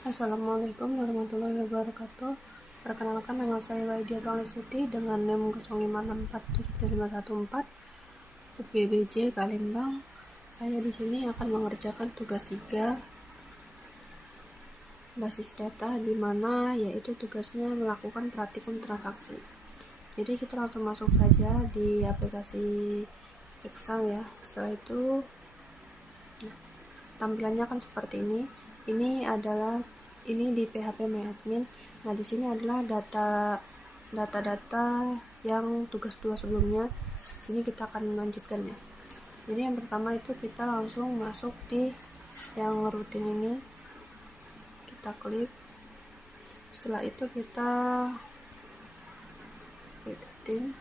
Assalamualaikum warahmatullahi wabarakatuh. Perkenalkan, nama saya Waidia Panglisuti dengan NIM 056472514 PBJ Palembang. Saya di sini akan mengerjakan tugas 3 basis data, di mana yaitu tugasnya melakukan praktikum transaksi. Jadi kita langsung masuk saja di aplikasi Excel ya. Setelah itu tampilannya kan seperti ini. Ini di PHP MyAdmin. Nah, di sini adalah data-data yang tugas 2 sebelumnya. Di sini kita akan melanjutkan ya. Jadi yang pertama itu kita langsung masuk di yang rutin ini. Kita klik. Setelah itu kita editing.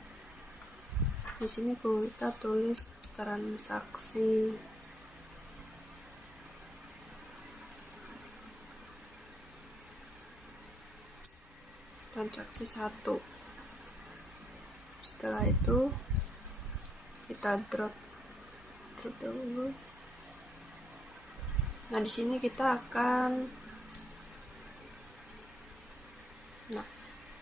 Di sini kita tulis transaksi transaksi 1. Setelah itu kita drop dulu. Nah, di sini kita akan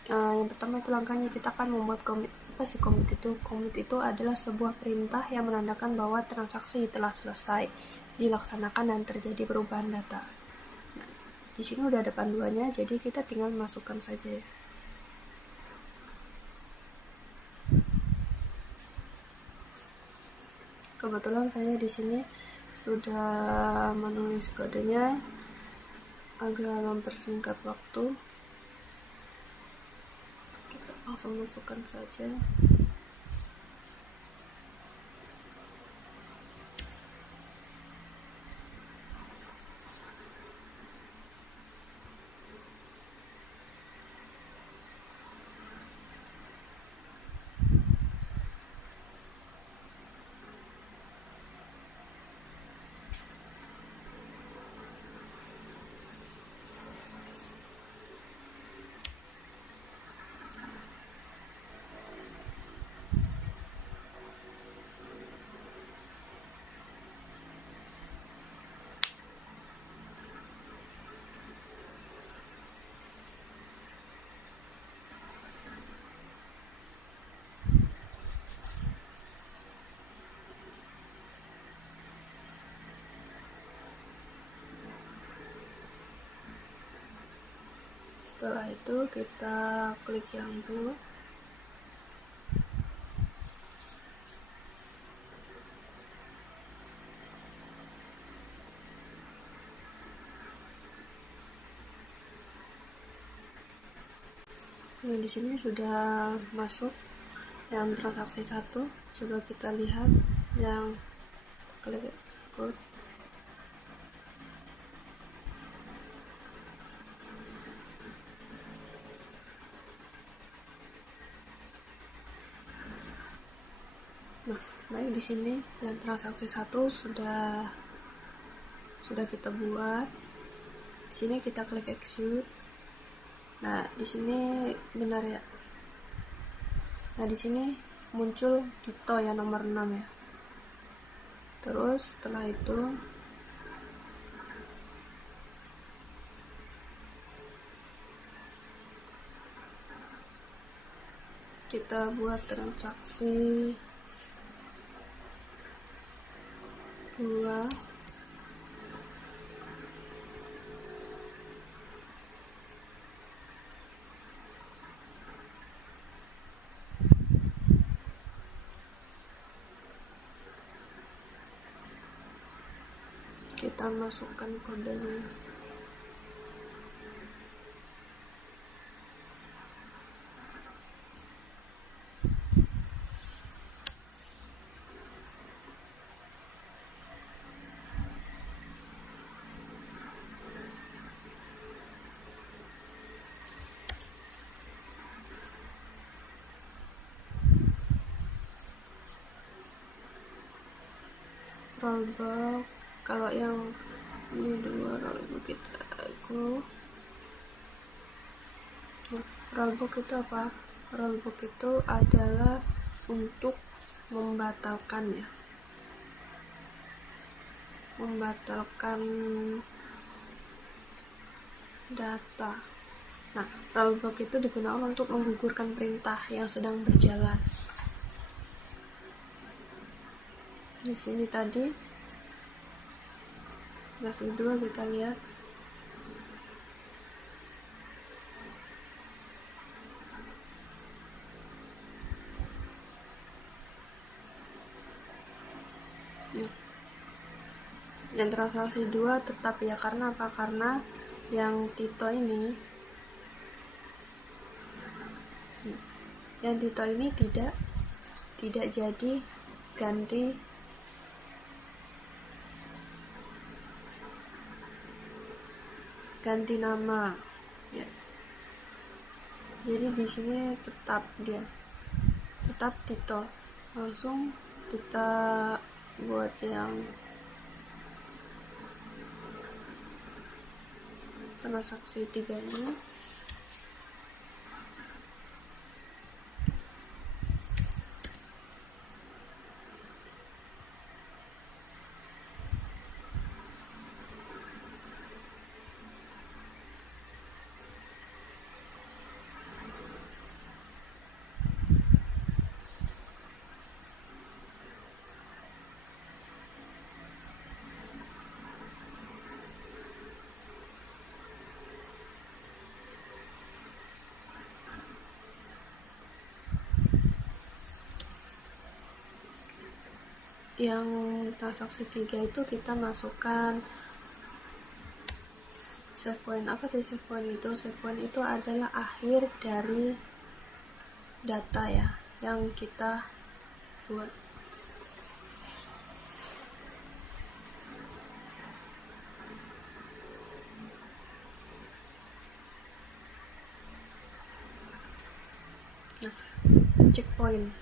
yang pertama itu langkahnya kita akan membuat commit. Apa sih commit itu? Commit itu adalah sebuah perintah yang menandakan bahwa transaksi telah selesai dilaksanakan dan terjadi perubahan data. Nah, di sini udah ada panduannya, jadi kita tinggal masukkan saja ya. Kebetulan saya di sini sudah menulis kodenya agak mempersingkat waktu. Kita langsung masukkan saja. Setelah itu kita klik yang blue. Nah, di sini sudah masuk yang transaksi 1. Coba kita lihat yang klik execute. Nah, baik, di sini yang transaksi 1 sudah kita buat. Di sini kita klik execute. Nah, di sini benar ya. Nah, di sini muncul Tito ya, nomor 6 ya. Terus setelah itu kita buat transaksi 2. Kita masukkan kodenya. Rollback, kalau yang ini 2 rollback kita rollback itu apa? Rollback itu adalah untuk membatalkan ya, membatalkan data. Nah, rollback itu digunakan untuk menggugurkan perintah yang sedang berjalan. Di sini tadi versi 2 kita lihat. Nah, yang transaksi 2 tetap ya, karena apa? Karena yang Tito ini tidak jadi ganti nama ya. Jadi di sini tetap Tito. Langsung kita buat yang transaksi 3 nya. Yang transaksi 3 itu kita masukkan save point. Apa sih save point itu? Save point itu adalah akhir dari data ya yang kita buat. Nah, checkpoint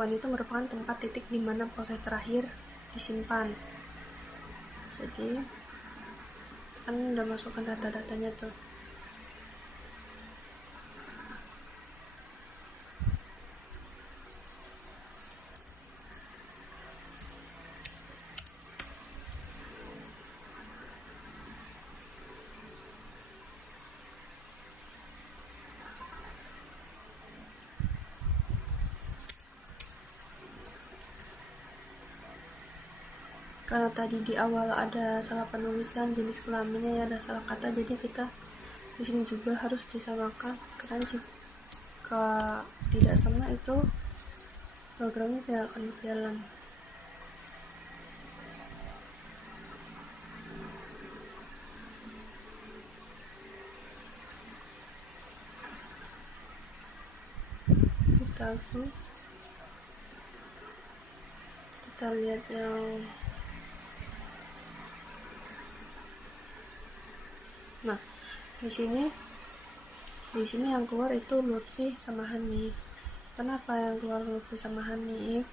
itu merupakan tempat titik di mana proses terakhir disimpan. Jadi kan udah masukkan data-datanya tuh. Karena tadi di awal ada salah penulisan jenis kelaminnya ya, ada salah kata, jadi kita di sini juga harus disamakan, karena jika tidak sama itu programnya tidak akan berjalan. Kita lihat yang di sini yang keluar itu Lutfi sama Hanif. Kenapa yang keluar Lutfi sama Hanif?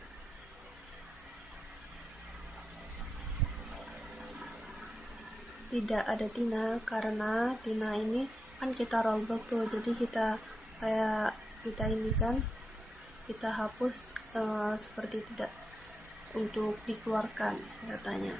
Tidak ada Tina, karena Tina ini kan kita rollback tuh, jadi kita ini kan kita hapus seperti tidak untuk dikeluarkan datanya.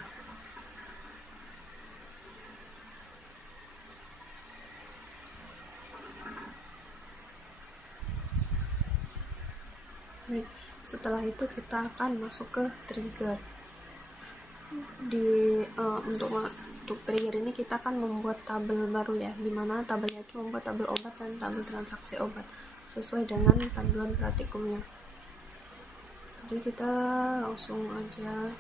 Baik, setelah itu kita akan masuk ke trigger. Untuk trigger ini kita akan membuat tabel baru ya, dimana tabelnya itu membuat tabel obat dan tabel transaksi obat sesuai dengan panduan praktikumnya. Jadi kita langsung aja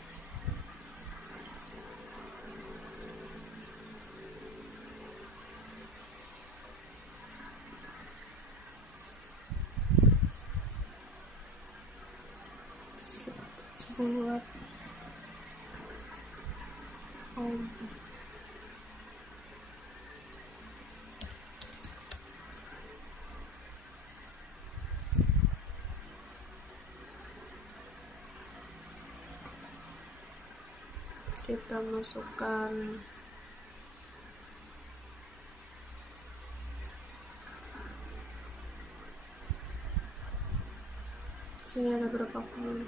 buat kita masukkan sini ada berapa puluh.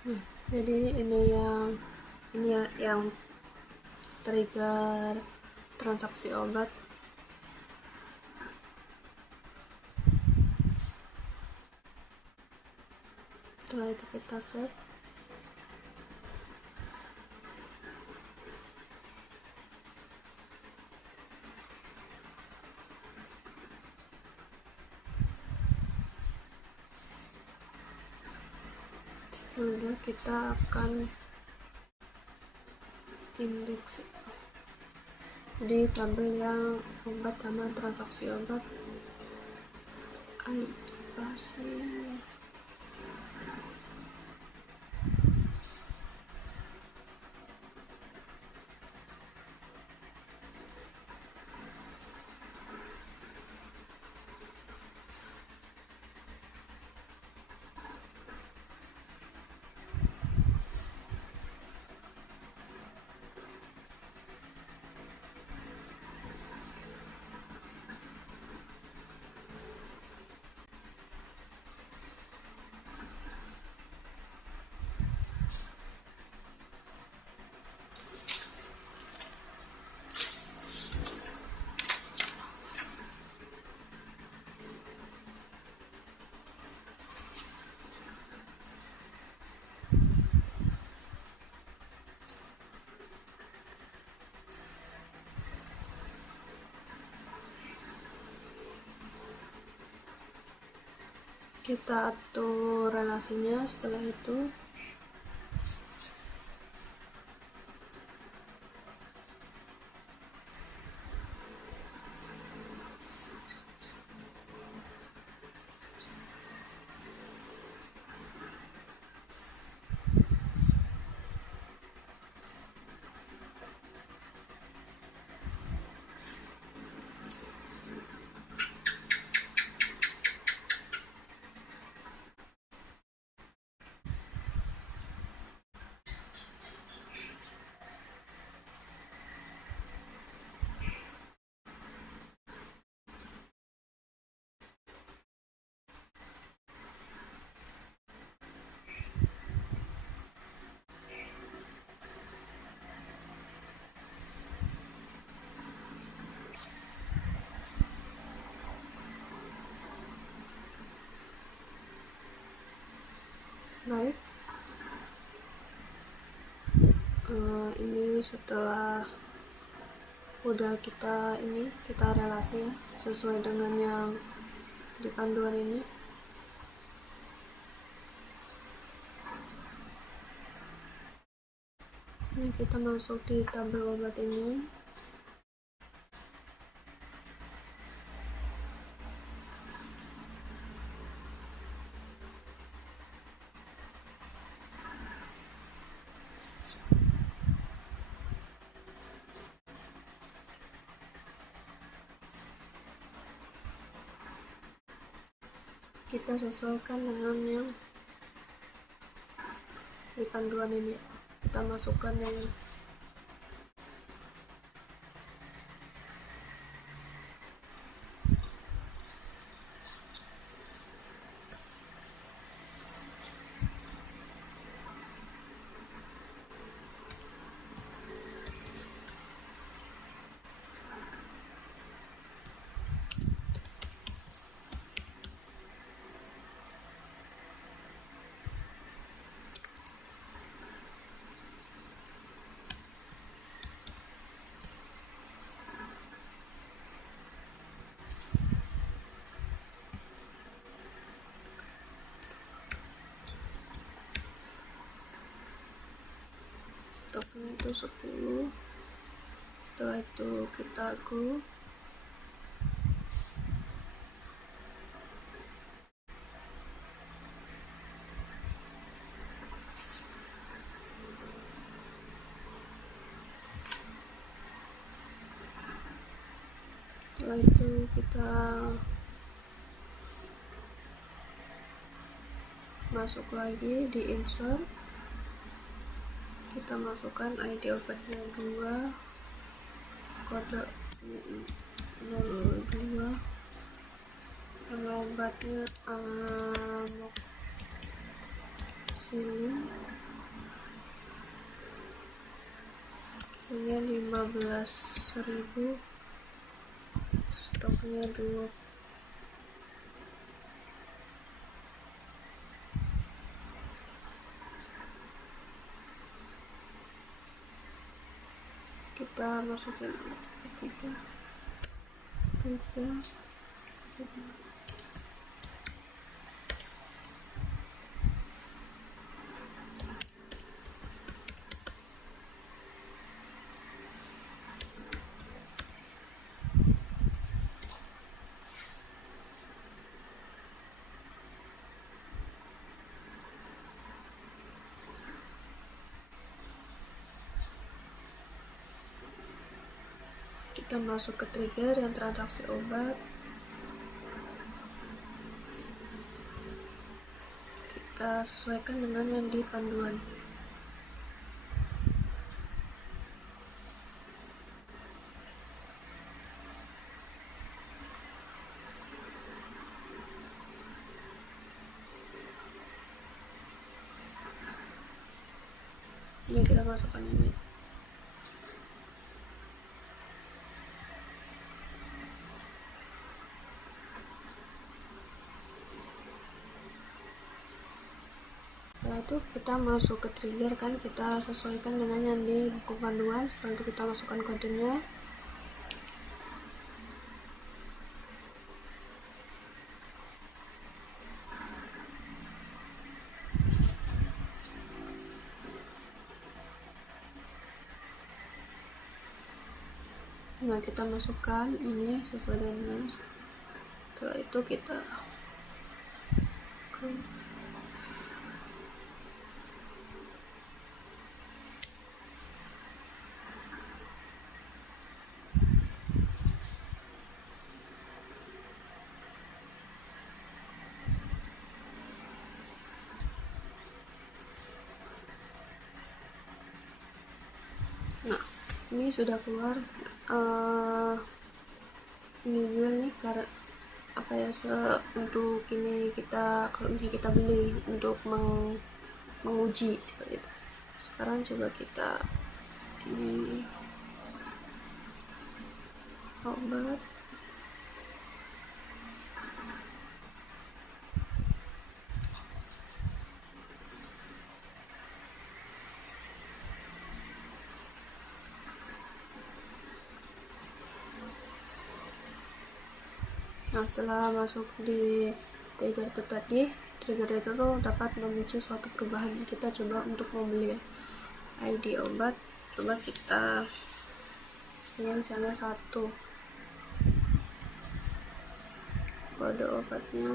Nah, jadi ini ya yang trigger transaksi obat. Setelah itu kita save. Selanjutnya kita akan indeks di tabel yang obat sama transaksi obat, ID pasien. Kita atur relasinya. Setelah itu baik. Ini setelah udah kita relasi ya sesuai dengan yang di panduan ini. Ini kita masuk di tabel obat ini. Kita sesuaikan dengan yang di panduan ini. Kita masukkan yang stoknya itu 10. Setelah itu kita go. Setelah itu kita masuk lagi di insert. Kita masukkan ID obatnya 2, kode 02, nama obatnya amoxicillin. Ini 15.000, stoknya 2. Kita masukin 3. Kita masuk ke trigger yang transaksi obat. Kita sesuaikan dengan yang di panduan. Ini kita masukkan ini. Setelah itu kita masuk ke trigger kan, kita sesuaikan dengan yang di buku panduan. Setelah itu kita masukkan kodenya. Nah, kita masukkan ini sesuai dengan. Setelah itu kita nah, ini sudah keluar. Ini jual nih, karena apa ya, untuk ini kita, kalau misalnya kita beli untuk menguji seperti itu. Sekarang coba kita ini obat. Nah, setelah masuk di trigger itu tadi, trigger itu tuh dapat memicu suatu perubahan. Kita coba untuk membeli ID obat. Coba kita ini misalnya 1, kode obatnya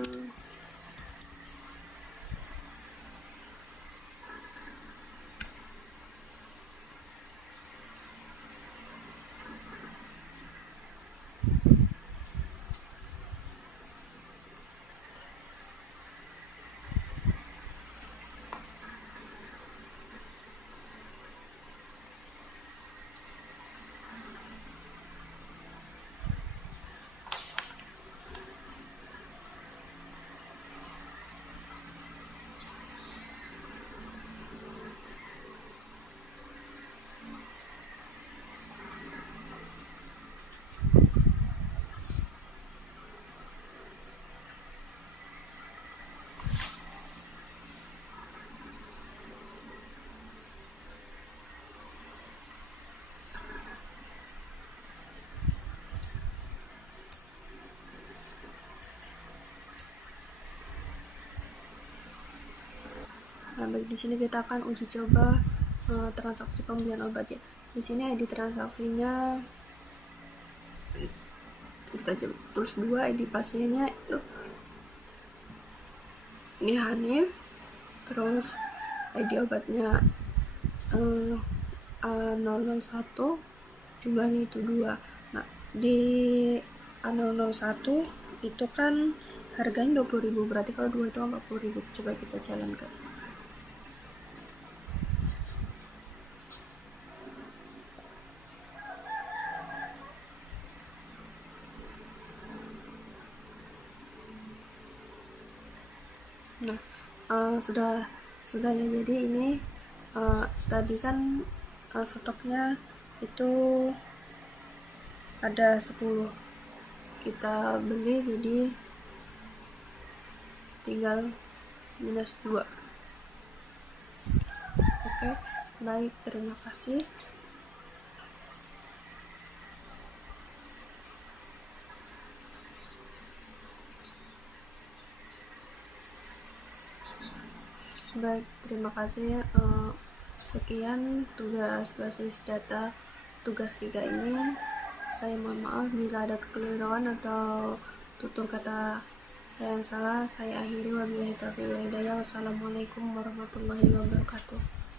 Nah, baik, di sini kita akan uji coba transaksi pembelian obat ya. Di sini ID transaksinya kita coba tulis 2, ID pasiennya itu ini Hanif, terus ID obatnya 001, jumlahnya itu 2. Nah, di A001 itu kan harganya 20.000, berarti kalau 2 itu 40.000. Coba kita jalankan. Nah, sudah ya. Jadi ini tadi kan stoknya itu ada 10, kita beli jadi tinggal minus 2. Oke, baik, terima kasih. Baik, terima kasih. Sekian tugas basis data tugas 3 ini. Saya mohon maaf bila ada kekeliruan atau tutur kata saya yang salah. Saya akhiri, wabillahi taufiq wal hidayah. Wassalamualaikum warahmatullahi wabarakatuh.